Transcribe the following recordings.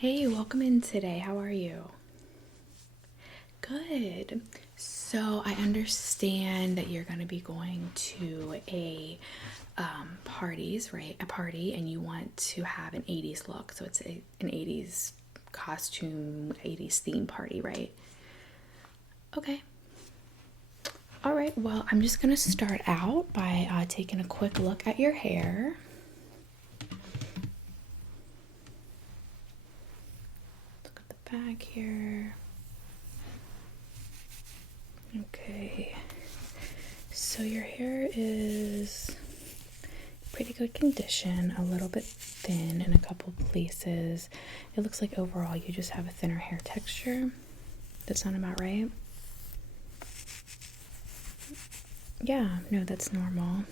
Hey, welcome in today. How are you? Good. So I understand that you're going to be going to a parties, right? A party, and you want to have an 80s look. So it's an 80s costume, 80s theme party, right? Okay. All right. Well, I'm just going to start out by taking a quick look at your hair. Look at the back here. Okay, so your hair is pretty good condition, a little bit thin in a couple places. It looks like overall you just have a thinner hair texture. That sound about right? Yeah, no, that's normal.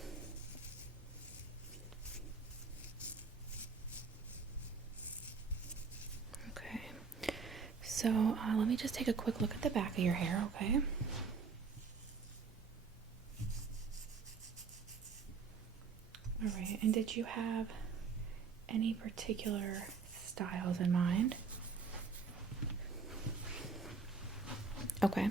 Okay, so let me just take a quick look at the back of your hair, okay? All right, and did you have any particular styles in mind? Okay.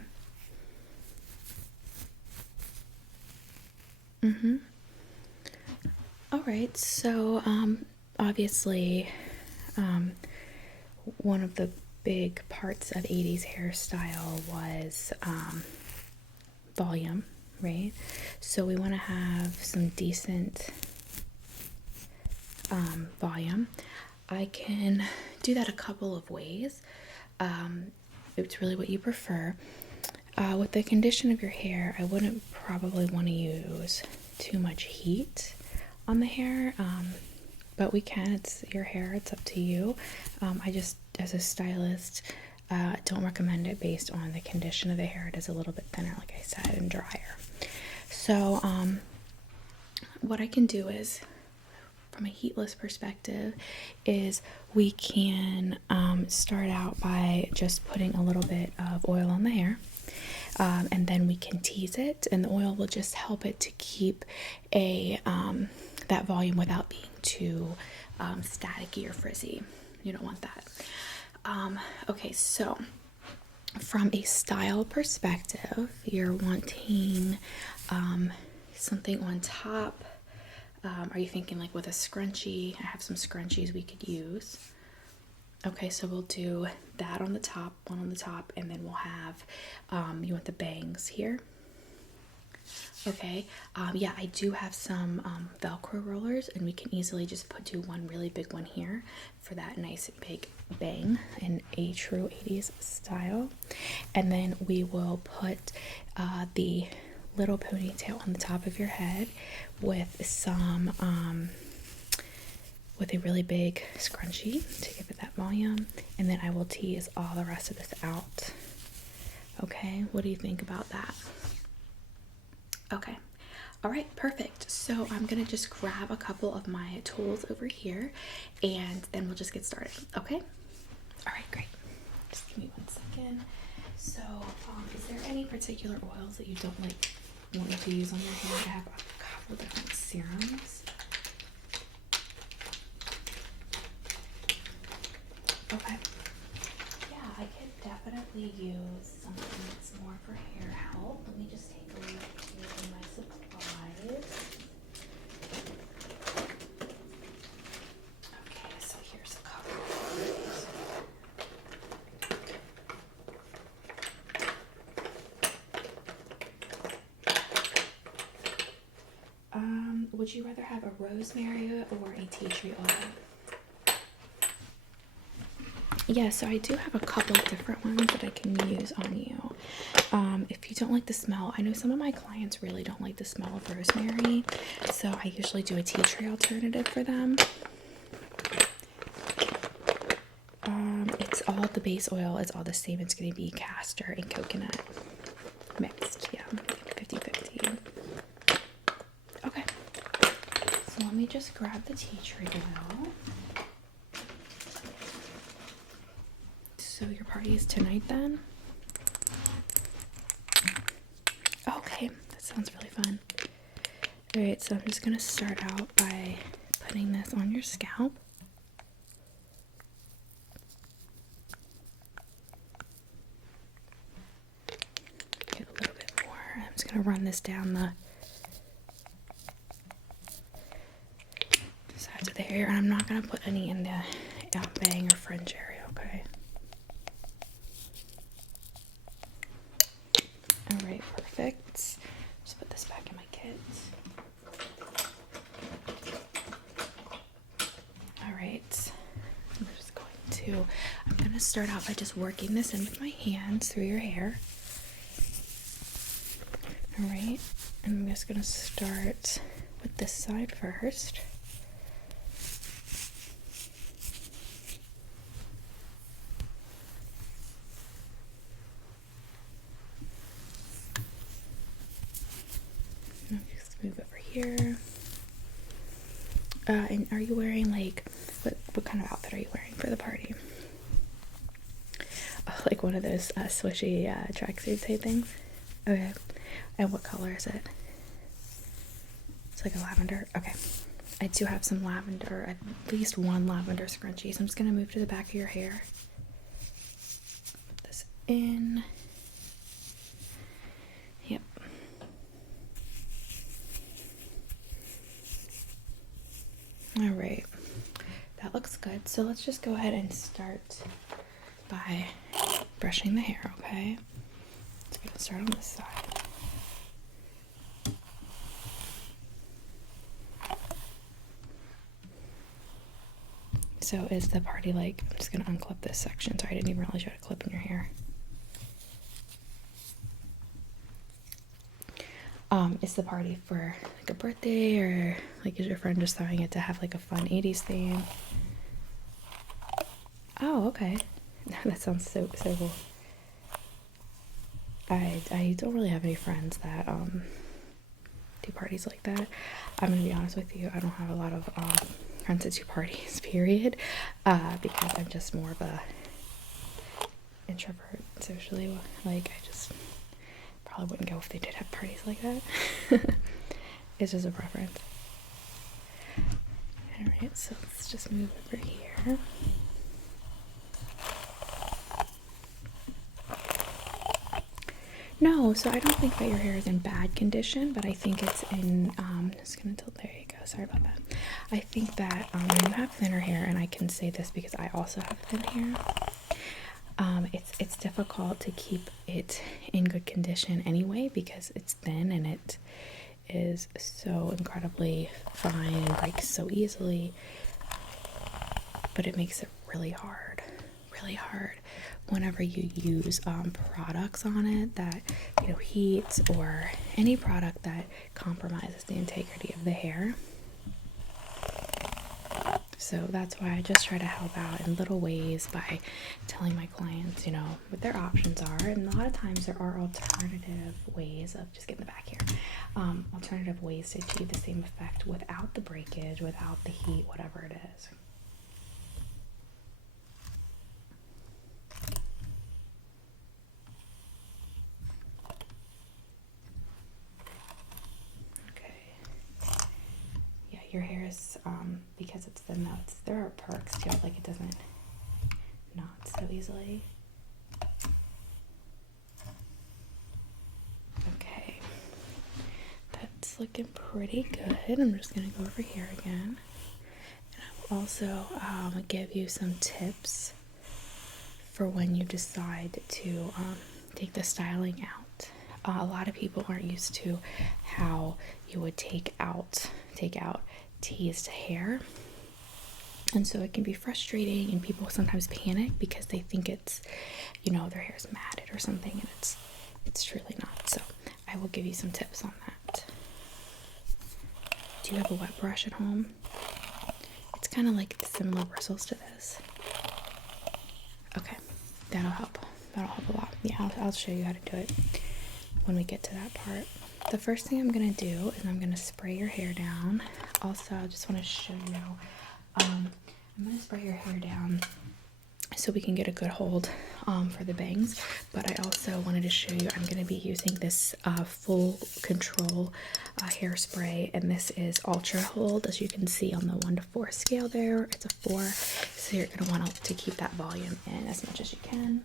All right, so obviously, one of the big parts of 80s hairstyle was volume, right? So we want to have some decent volume. I can do that a couple of ways. It's really what you prefer. With the condition of your hair, I wouldn't probably want to use too much heat on the hair, but we can. It's your hair, it's up to you. I just, as a stylist, don't recommend it based on the condition of the hair. It is a little bit thinner, like I said, and drier. So what I can do is, from a heatless perspective, is we can start out by just putting a little bit of oil on the hair, and then we can tease it, and the oil will just help it to keep that volume without being too staticky or frizzy. You don't want that. Okay, so from a style perspective, you're wanting something on top. Are you thinking like with a scrunchie? I have some scrunchies we could use. Okay, so we'll do that on the top, one on the top, and then we'll have, you want the bangs here? Okay, yeah, I do have some Velcro rollers, and we can easily just do one really big one here for that nice big bang in a true 80s style. And then we will put the little ponytail on the top of your head with some with a really big scrunchie to give it that volume, and then I will tease all the rest of this out. Okay, what do you think about that? Okay, all right, perfect. So I'm gonna just grab a couple of my tools over here, and then we'll just get started. Okay, all right, great. Just give me 1 second. So is there any particular oils that you don't like wanting to use on your hair? I have a couple different serums. Okay. Yeah, I could definitely use something that's more for hair health. Let me just take a look here in my supplies. Okay, so here's a couple of these. Would you rather have a rosemary or a tea tree oil? Yeah, so I do have a couple of different ones that I can use on you. If you don't like the smell, I know some of my clients really don't like the smell of rosemary, so I usually do a tea tree alternative for them. It's all the base oil, it's all the same. It's going to be castor and coconut mixed, yeah, 50-50. Okay, so let me just grab the tea tree oil. So your party is tonight then? Okay, that sounds really fun. Alright, so I'm just going to start out by putting this on your scalp. just gonna run this down the sides of the hair, and I'm not gonna put any in the bang or fringe area, okay? Alright, perfect. Just put this back in my kit. Alright, I'm gonna start out by just working this in with my hands through your hair. Alright, and I'm just gonna start with this side first. Just move over here. And are you wearing like what kind of outfit are you wearing for the party? Oh, like one of those swishy tracksuit type things. Okay. And what color is it? It's like a lavender. Okay. I do have some lavender, at least one lavender scrunchie. So I'm just gonna move to the back of your hair. Put this in. Yep. All right, that looks good. So let's just go ahead and start by brushing the hair, okay? It's gonna start on this side. So is the party like, I'm just gonna unclip this section. Sorry, I didn't even realize you had a clip in your hair. Is the party for like a birthday, or like is your friend just throwing it to have like a fun 80s theme? Oh, okay. That sounds so cool. I don't really have any friends that do parties like that. I'm gonna be honest with you, I don't have a lot of friends that do parties, period. Because I'm just more of a introvert socially. Like I just probably wouldn't go if they did have parties like that. It's just a preference. Alright, so let's just move over here. No, so I don't think that your hair is in bad condition, but I think it's in, just gonna tilt, there you go, sorry about that. I think that when you have thinner hair, and I can say this because I also have thin hair, it's difficult to keep it in good condition anyway, because it's thin and it is so incredibly fine and breaks so easily, but it makes it really hard whenever you use products on it that, you know, heat or any product that compromises the integrity of the hair. So that's why I just try to help out in little ways by telling my clients, you know, what their options are. And a lot of times there are alternative ways of just getting the back here. Alternative ways to achieve the same effect without the breakage, without the heat, whatever it is. Your hair is, because it's thin though, there are perks to it, like it doesn't knot so easily. Okay, that's looking pretty good. I'm just gonna go over here again, and I will also give you some tips for when you decide to take the styling out. A lot of people aren't used to how you would take out teased hair, and so it can be frustrating, and people sometimes panic because they think it's, you know, their hair is matted or something, and it's truly not. So I will give you some tips on that. Do you have a wet brush at home? It's kind of like similar bristles to this. Okay, that'll help a lot. Yeah, I'll show you how to do it when we get to that part. The first thing I'm going to do is I'm going to spray your hair down. Also, I just want to show you, I'm going to spray your hair down so we can get a good hold for the bangs. But I also wanted to show you, I'm going to be using this full control hairspray, and this is ultra hold, as you can see on the 1 to 4 scale there. It's a 4, so you're going to want to keep that volume in as much as you can.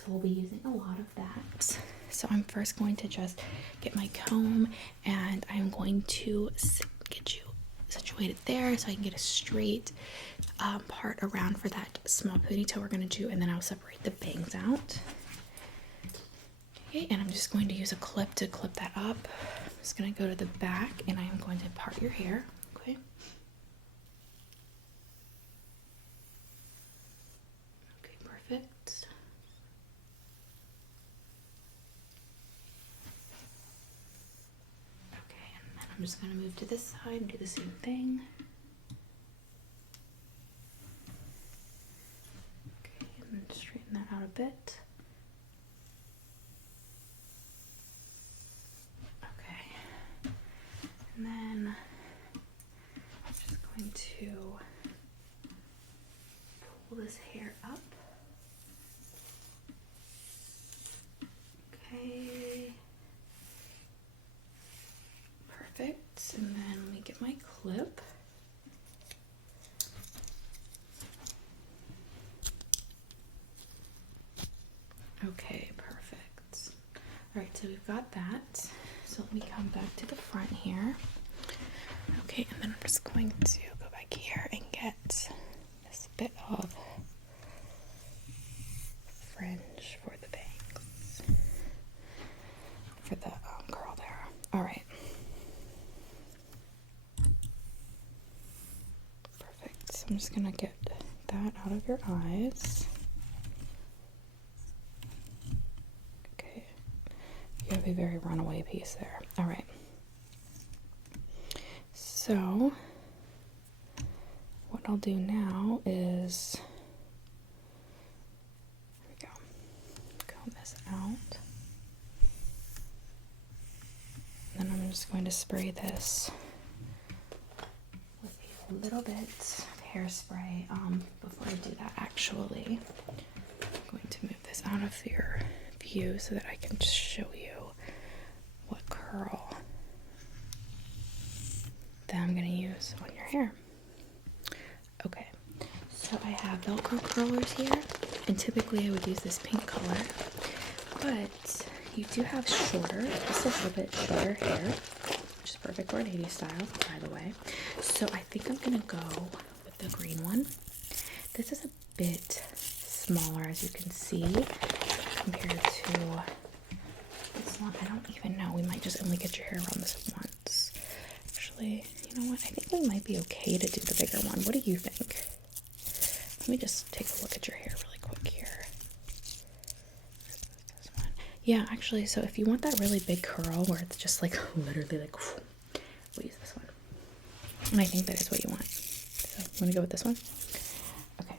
So we'll be using a lot of that. So I'm first going to just get my comb, and I'm going to get you situated there so I can get a straight part around for that small ponytail we're going to do, and then I'll separate the bangs out. Okay, and I'm just going to use a clip to clip that up. I'm just going to go to the back, and I am going to part your hair. Okay. Okay, perfect. Okay, and then I'm just going to move to this side and do the same thing. Okay, and then straighten that out a bit. Okay, and then I'm just going to pull this hair up. Okay. Perfect. And then let me get my clip. Okay, perfect. All right, so we've got that. So let me come back to the front here. Okay, and then I'm just going to go back here and get this bit of fringe for the bangs, for the curl there. All right. Perfect. So I'm just gonna get that out of your eyes. Okay. You have a very runaway piece there. All right. So what I'll do now is, there we go, comb this out. And then I'm just going to spray this with a little bit of hairspray. Before I do that, actually, I'm going to move this out of your view so that I can just show you what curl that I'm going to use on your hair. Okay, so I have Velcro curlers here, and typically I would use this pink color, but you do have shorter, just a little bit shorter hair, which is perfect for an 80's style, by the way. So I think I'm going to go with the green one. This is a bit smaller, as you can see, compared to this one. I don't even know. We might just only get your hair around this once. Actually, you know what? I think we might be okay to do the bigger one. What do you think? Let me just take a look at your hair really quick here. This one. Yeah, actually, so if you want that really big curl where it's just like literally like, we'll use this one. And I think that is what you want. So I'm gonna go with this one. Okay.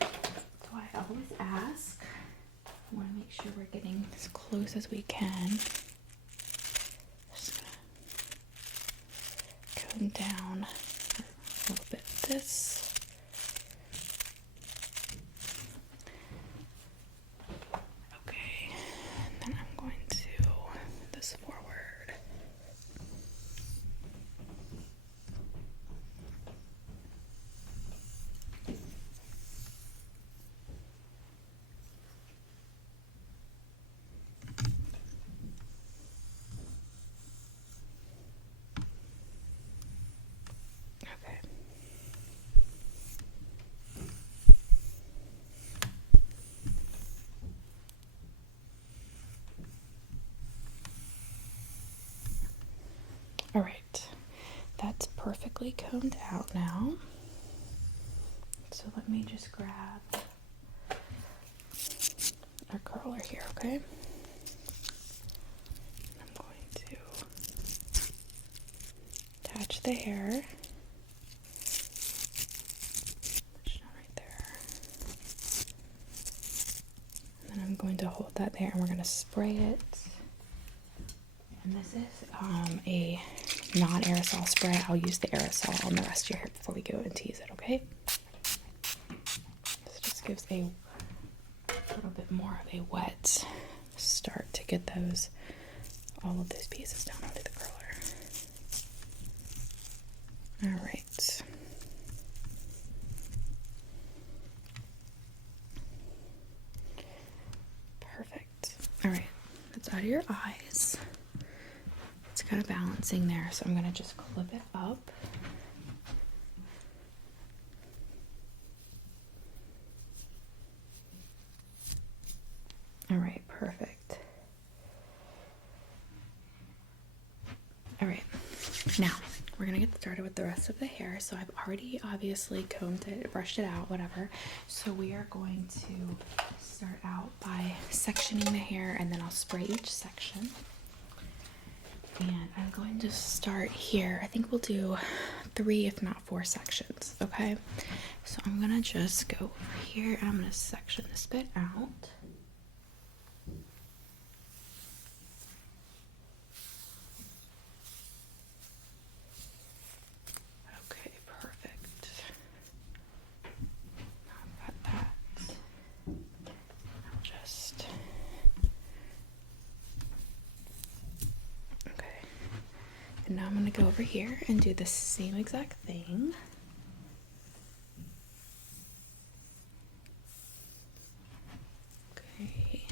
So I always ask, I want to make sure we're getting as close as we can. Just gonna comb down a little bit of this. Okay, and then I'm going to move this forward. Okay. All right, that's perfectly combed out now. So let me just grab our curler here, okay? I'm going to attach the hair. Right there. And then I'm going to hold that there and we're going to spray it. And this is a non-aerosol spray. I'll use the aerosol on the rest of your hair before we go and tease it, okay? This just gives a little bit more of a wet start to get all of those pieces down onto the curler. All right. All right, that's out of your eyes. It's kind of balancing there, so I'm gonna just clip it up. All right, perfect. All right, now we're gonna get started with the rest of the hair. So I've already obviously combed it, brushed it out, whatever. So we are going to start out by sectioning the hair, and then I'll spray each section. And I'm going to start here. I think we'll do 3, if not 4 sections, okay? So I'm gonna just go over here and I'm gonna section this bit out. Okay, perfect. Now I've got that. I'll just... Okay. And now I'm going to go over here and do the same exact thing. Okay.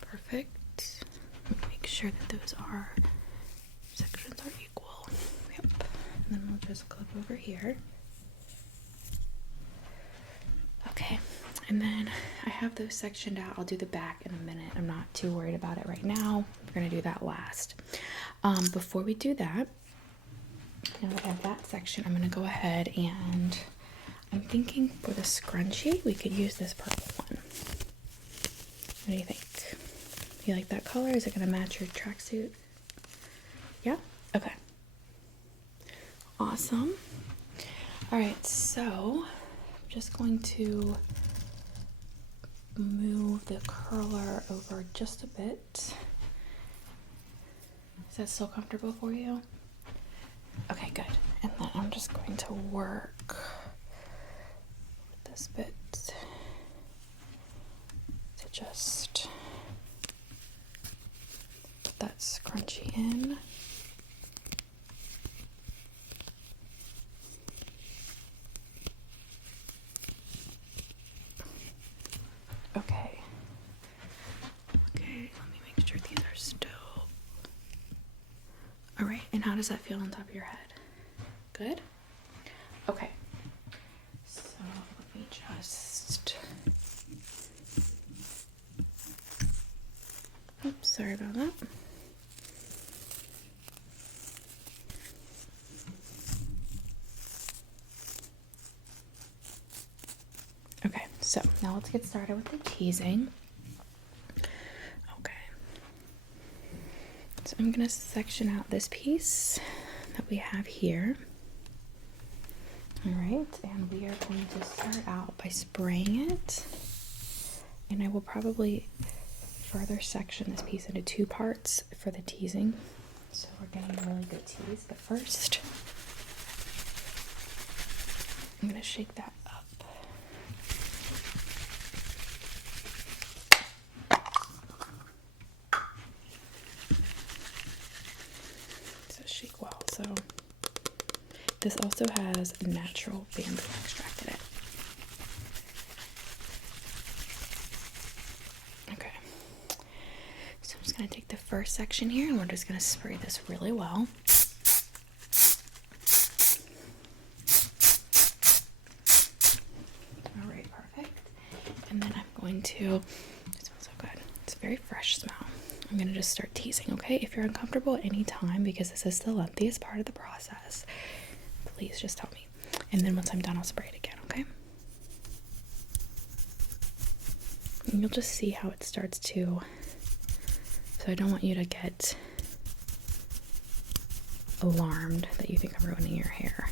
Perfect. Make sure that those sections are equal. Yep. And then we'll just clip over here. Okay. And then I have those sectioned out. I'll do the back in a minute. I'm not too worried about it right now. We're going to do that last. Before we do that, now that I have that section, I'm going to go ahead and I'm thinking for the scrunchie, we could use this purple one. What do you think? You like that color? Is it going to match your tracksuit? Yeah? Okay. Awesome. All right, so I'm just going to move the curler over just a bit. Is that still comfortable for you? Okay, good. And then I'm just going to work with this bit to just put that scrunchie in. Okay. Okay, let me make sure these are still. All right, and how does that feel on top of your head? Good? Okay. So let me just. Oops, sorry about that. Okay, so now let's get started with the teasing. Okay. So I'm going to section out this piece that we have here. All right, and we are going to start out by spraying it. And I will probably further section this piece into 2 parts for the teasing. So we're getting a really good tease, but first, I'm going to shake that up. So this also has natural bamboo extract in it. Okay, so I'm just going to take the first section here and we're just going to spray this really well. All right, perfect. And then I'm going to, it smells so good. It's a very fresh smell. I'm going to just start teasing, okay? If you're uncomfortable at any time, because this is the lengthiest part of the process, please just tell me. And then once I'm done, I'll spray it again, okay? And you'll just see how it starts to, so I don't want you to get alarmed that you think I'm ruining your hair.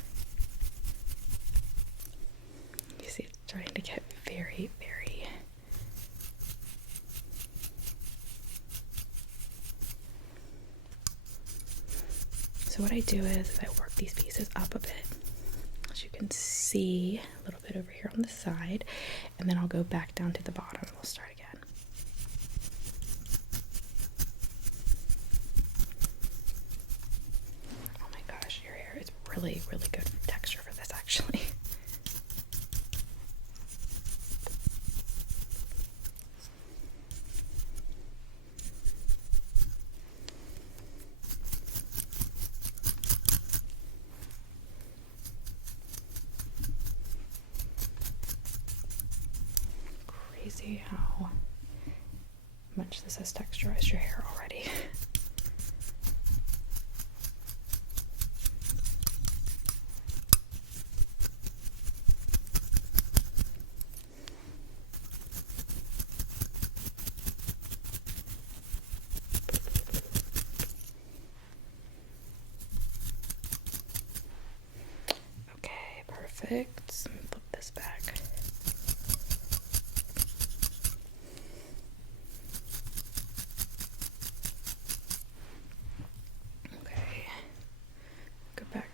You see it's starting to get very, very. So what I do is I work these pieces up a bit, as you can see a little bit over here on the side, and then I'll go back down to the bottom and we'll start again. Oh my gosh, your hair is really, really good texture for this actually. see how much this has texturized your hair already. Okay, perfect. Let me flip this back.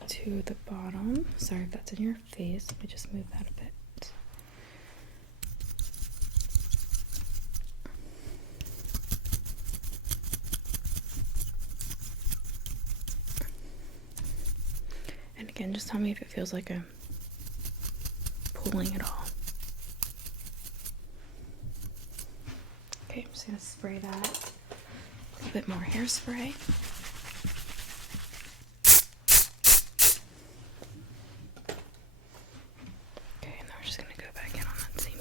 To the bottom. Sorry if that's in your face. Let me just move that a bit. And again, just tell me if it feels like I'm pulling at all. Okay, I'm just gonna spray that. A little bit more hairspray.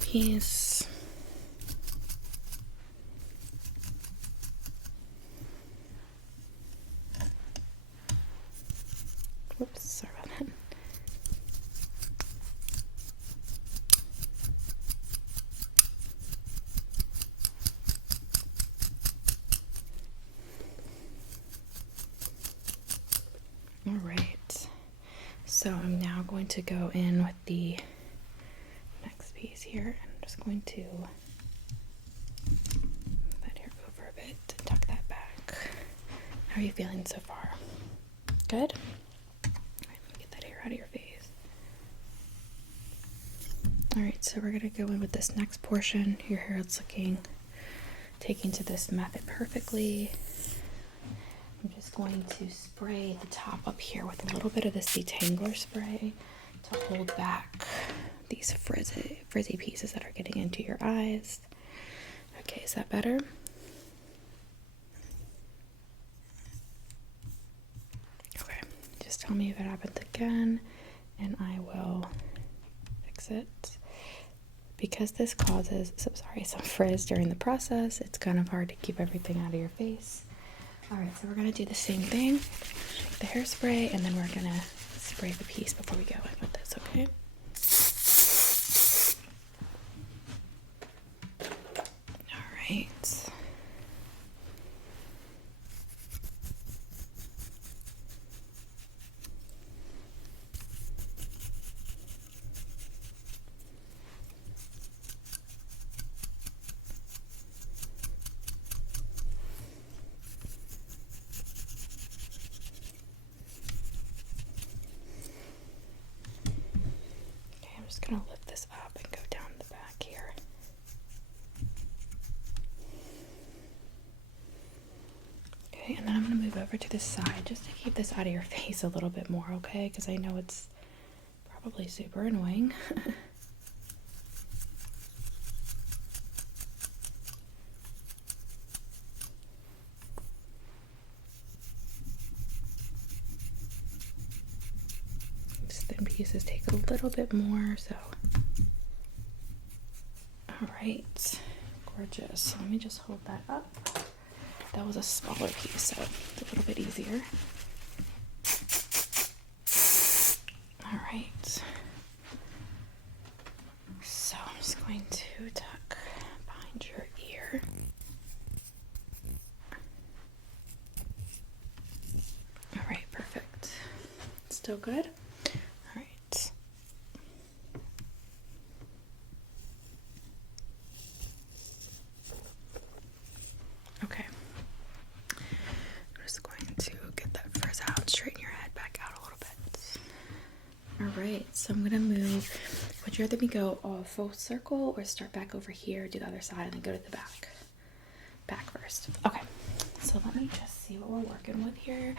Piece. Whoops, sorry about that. All right, so I'm now going to go in with the next piece here. I'm just going to move that hair over a bit and tuck that back. How are you feeling so far? Good? All right, let me get that hair out of your face. All right, so we're gonna go in with this next portion. Your hair is looking, taking to this method perfectly. I'm just going to spray the top up here with a little bit of this detangler spray to hold back these frizzy pieces that are getting into your eyes. Okay, is that better? Okay, just tell me if it happens again and I will fix it. Because this causes some frizz during the process, it's kind of hard to keep everything out of your face. All right, so we're gonna do the same thing. Shake the hairspray, and then we're gonna spray the piece before we go in with this, okay? All right. I'm just gonna lift this up and go down the back here. Okay, and then I'm gonna move over to the side just to keep this out of your face a little bit more, okay? Because I know it's probably super annoying. These thin pieces take a little bit more, so. All right, gorgeous. So let me just hold that up. That was a smaller piece, so it's a little bit easier. All right. So I'm just going to tuck behind your ear. All right, perfect. Still good? All right. Okay. I'm just going to get that frizz out, straighten your head back out a little bit. All right, so I'm gonna move. Would you rather me go all full circle or start back over here, do the other side, and then go to the back? Back first. Okay, so let me just see what we're working with here.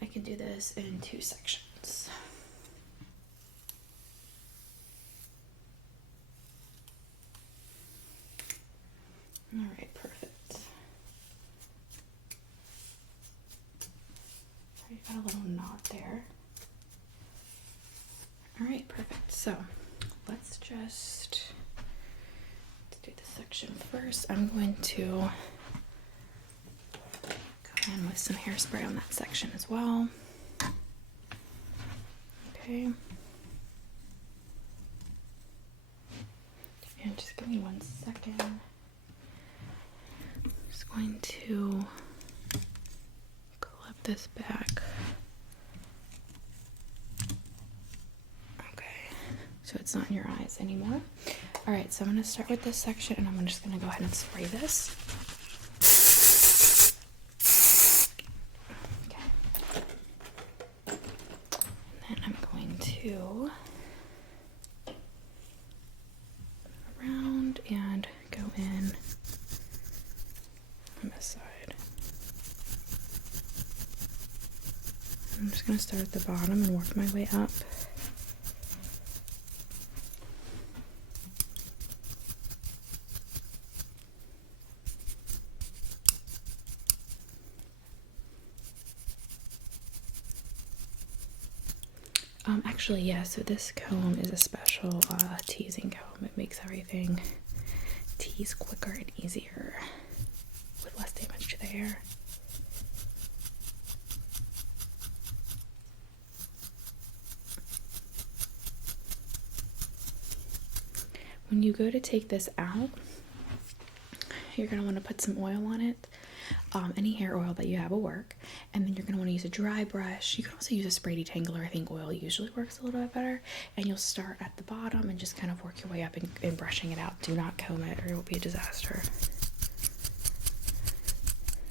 I can do this in 2 sections. All right, perfect. You got a little knot there. All right, perfect. So let's just do this section first. I'm going to go in with some hairspray on that section as well. Okay. And just give me 1 second. I'm just going to clip this back. Okay, so it's not in your eyes anymore. All right, so I'm going to start with this section, and I'm just going to go ahead and spray this. Okay. And then I'm going to around and go in on this side. I'm just going to start at the bottom and work my way up. Actually, yeah, so this comb is a special teasing comb. It makes everything tease quicker and easier with less damage to the hair. When you go to take this out, you're going to want to put some oil on it. Any hair oil that you have will work, and then you're going to want to use a dry brush. You can also use a spray detangler. I think oil usually works a little bit better, and you'll start at the bottom and just kind of work your way up and brushing it out. Do not comb it or it will be a disaster.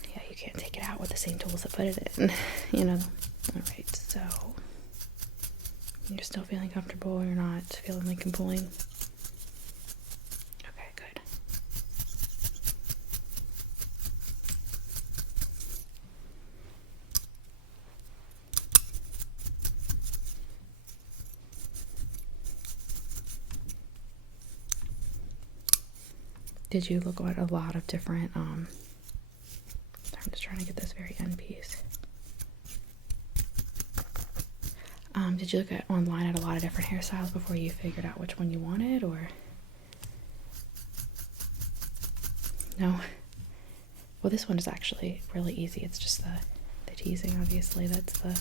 Yeah, you can't take it out with the same tools that put it in, you know. Alright, so you're still feeling comfortable, you're not feeling like I'm pulling. Did you look at a lot of different, I'm just trying to get this very end piece. Did you look at online at a lot of different hairstyles before you figured out which one you wanted, or? No? Well, this one is actually really easy. It's just the teasing, obviously. That's the...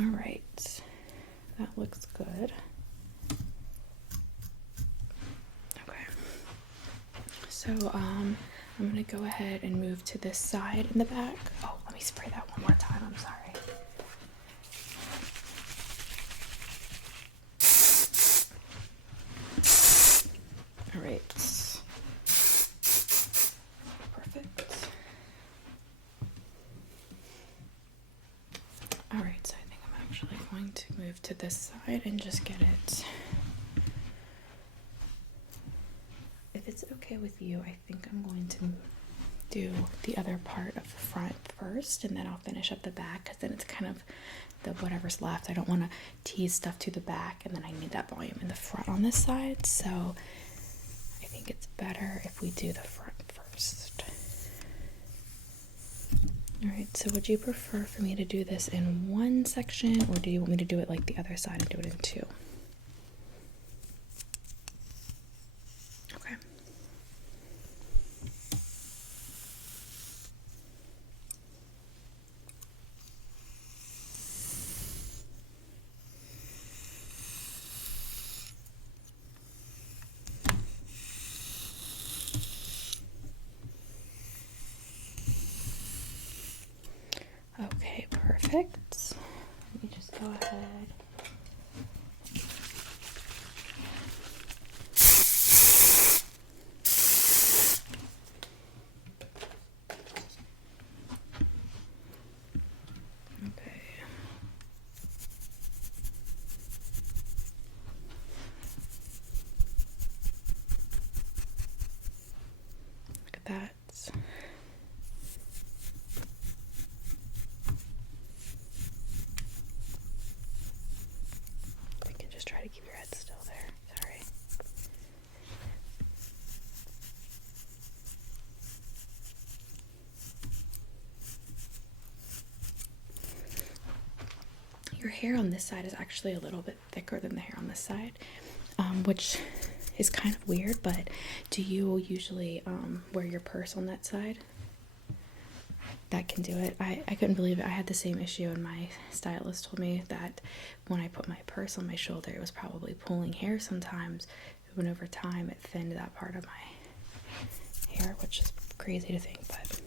Alright. That looks good. Okay. So, I'm going to go ahead and move to this side in the back. Oh, let me spray that one more time. I'm sorry. All right. Perfect. All right, so I think I'm actually going to move to this side and just get it. If it's okay with you, I think I'm going to do the other part of the front first, and then I'll finish up the back, because then it's kind of the whatever's left. I don't want to tease stuff to the back, and then I need that volume in the front on this side, so I think it's better if we do the front first. Alright, so would you prefer for me to do this in one section, or do you want me to do it like the other side and do it in two? Okay. Okay, perfect. Let me just go ahead. Okay. Look at that. hair on this side is actually a little bit thicker than the hair on this side, which is kind of weird, but do you usually wear your purse on that side? That can do it. I couldn't believe it. I had the same issue, and my stylist told me that when I put my purse on my shoulder, it was probably pulling hair sometimes, when over time it thinned that part of my hair, which is crazy to think, but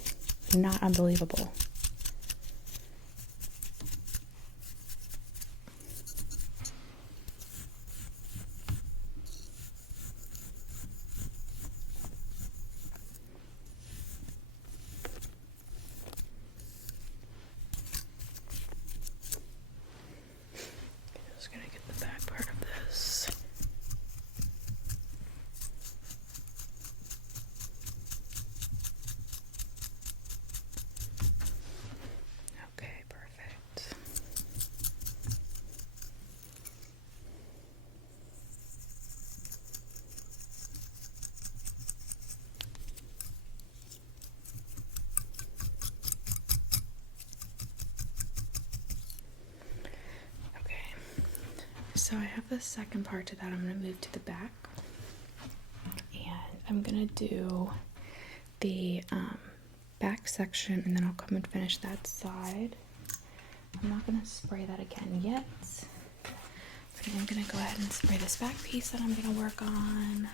not unbelievable. Just gonna get the back part of this. Okay, perfect. Okay, so I have the second part to that. I'm going to move to the back, and I'm going to do the back section, and then I'll come and finish that side. I'm not going to spray that again yet, but I'm going to go ahead and spray this back piece that I'm going to work on.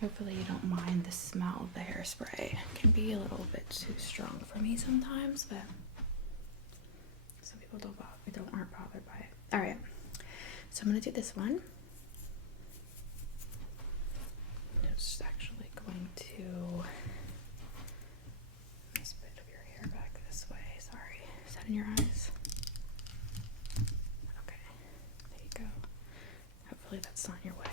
Hopefully you don't mind the smell of the hairspray. It can be a little bit too strong for me sometimes, but some people aren't bothered by it. All right, so I'm gonna do this one. Just actually going to this bit of your hair back this way. Sorry, is that in your eyes? Okay, there you go. Hopefully that's not in your way.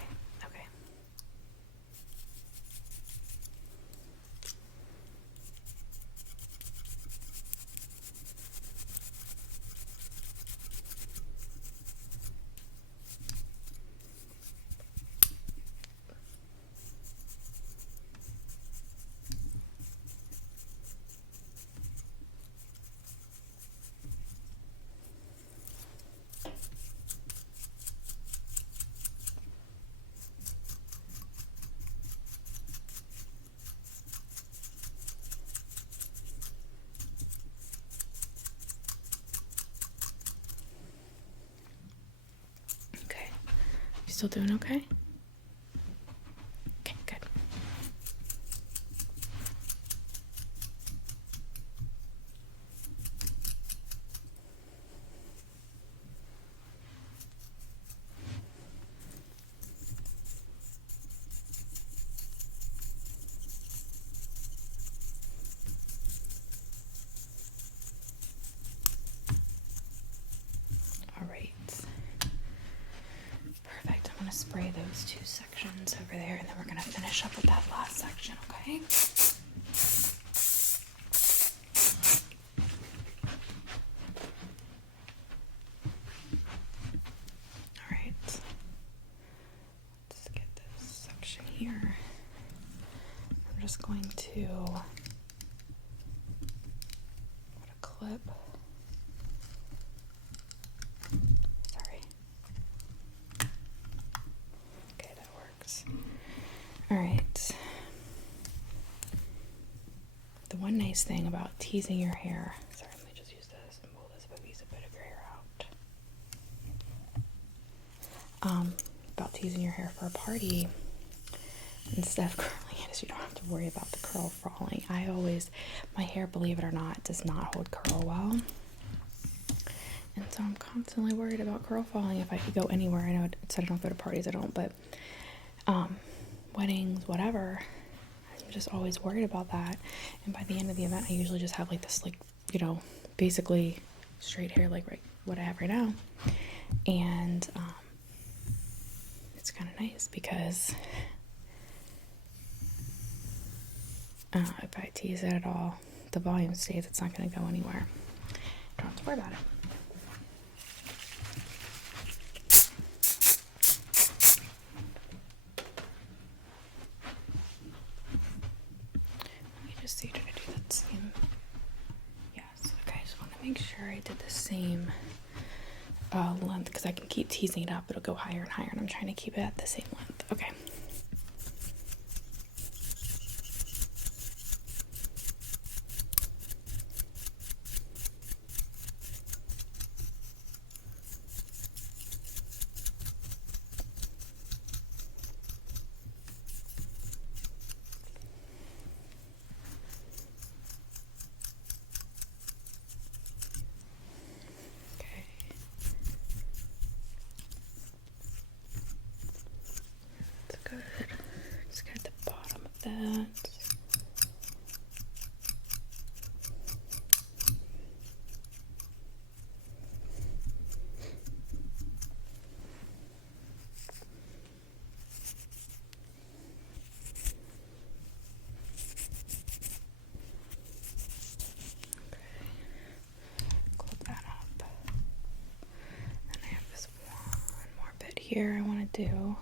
Okay. Still doing okay? Okay, good. All right. Perfect. I'm going to spray those two sections over there, and then we're going to finish up with that last section, okay? All right. Let's get this section here. I'm just going to put a clip. Sorry. Okay, that works. All right. The one nice thing about teasing your hair, sorry, let me just use this and pull this piece a bit of your hair out. About teasing your hair for a party instead of curling it is you don't have to worry about the curl falling. My hair, believe it or not, does not hold curl well. And so I'm constantly worried about curl falling if I could go anywhere. I know it said I don't go to parties, I don't, but weddings, whatever, I'm just always worried about that. And by the end of the event, I usually just have like this, like, you know, basically straight hair, like right what I have right now. And it's kind of nice because if I tease it at all, the volume stays. It's not going to go anywhere. Don't have to worry about it. did the same length, because I can keep teasing it up. It'll go higher and higher, and I'm trying to keep it at the same length. Okay. Good. Just get the bottom of that. Clip that up. And I have this one more bit here I want to do.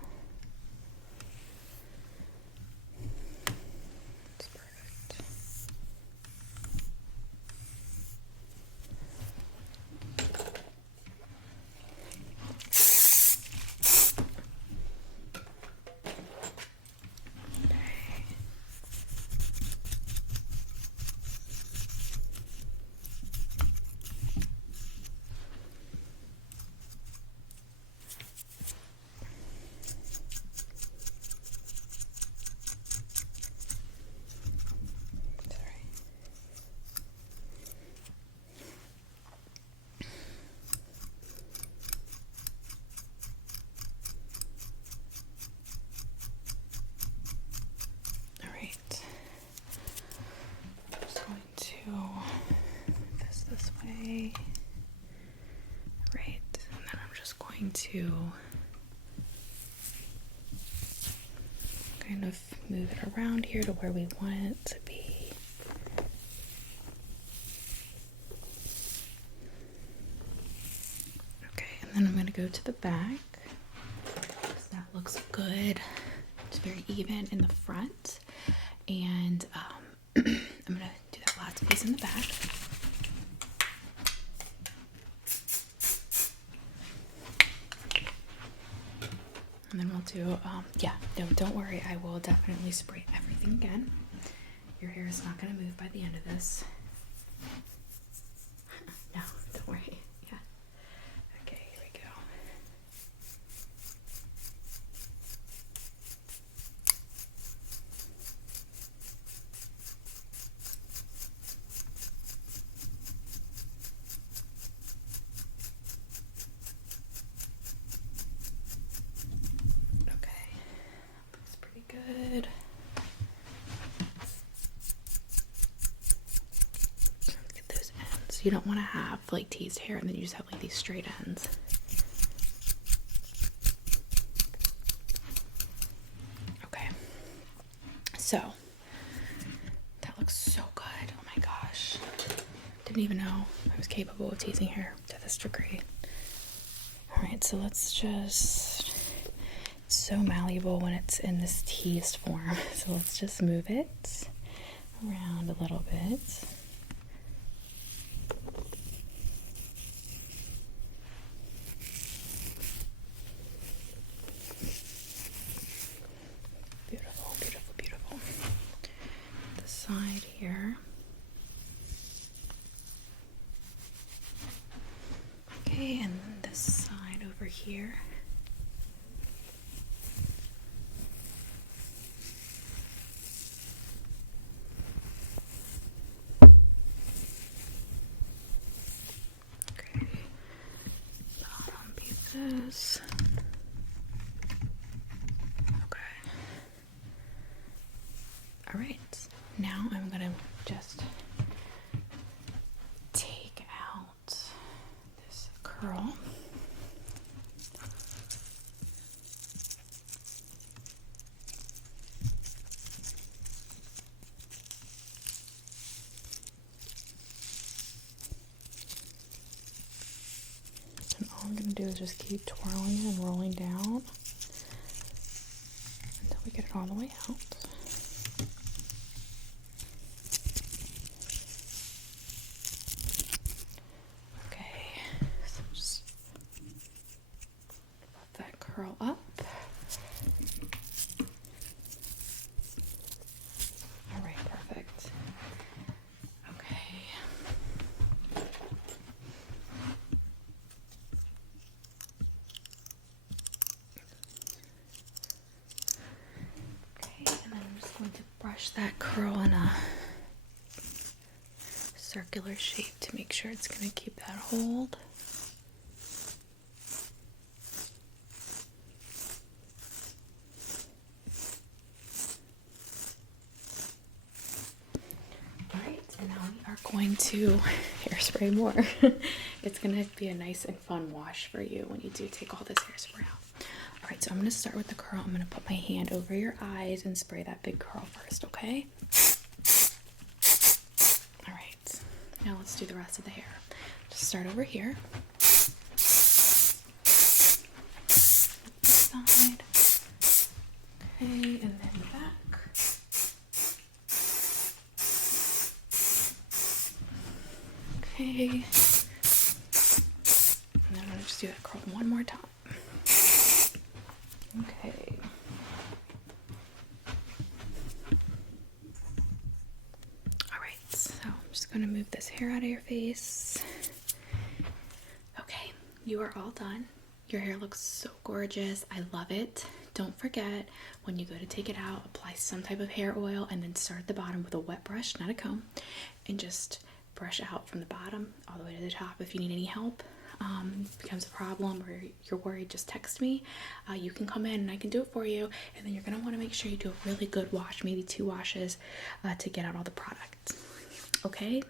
Right, and then I'm just going to kind of move it around here to where we want it to be. Okay, and then I'm going to go to the back, because that looks good. It's very even in the front, and I'm going to do that last piece in the back. And then we'll do, no, don't worry, I will definitely spray everything again. Your hair is not going to move by the end of this. No, don't worry. Yeah. Okay, here we go. Good. Get those ends. You don't want to have like teased hair and then you just have like these straight ends. Okay. So that looks so good. Oh my gosh. Didn't even know I was capable of teasing hair to this degree. Alright, so let's just, it's so malleable when it's in this teased form. So let's just move it around a little bit. Beautiful, beautiful, beautiful. The side here. Okay, and this side over here. Okay, bottom pieces. Okay. All right, now I'm gonna just take out this curl. And all I'm going to do is just keep twirling and rolling down until we get it all the way out. curl up. All right, perfect. Okay. Okay, and then I'm just going to brush that curl in a circular shape to make sure it's going to keep that hold. Going to hairspray more. It's going to be a nice and fun wash for you when you do take all this hairspray out. All right, so I'm going to start with the curl. I'm going to put my hand over your eyes and spray that big curl first, okay? All right, now let's do the rest of the hair. Just start over here. This side. Okay, and then the back. Okay, and then I'm going to just do that curl one more time. Okay. Alright, so I'm just going to move this hair out of your face. Okay, you are all done. Your hair looks so gorgeous. I love it. Don't forget, when you go to take it out, apply some type of hair oil and then start at the bottom with a wet brush, not a comb, and just brush out from the bottom all the way to the top. If you need any help, becomes a problem or you're worried, just text me. You can come in and I can do it for you, and then you're going to want to make sure you do a really good wash, maybe 2 washes, to get out all the product. Okay?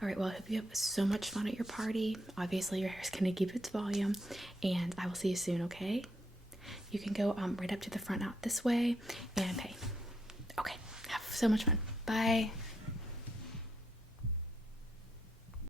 Alright, well, I hope you have so much fun at your party. Obviously your hair is going to keep its volume, and I will see you soon, okay? You can go right up to the front out this way and pay. Okay, have so much fun. Bye.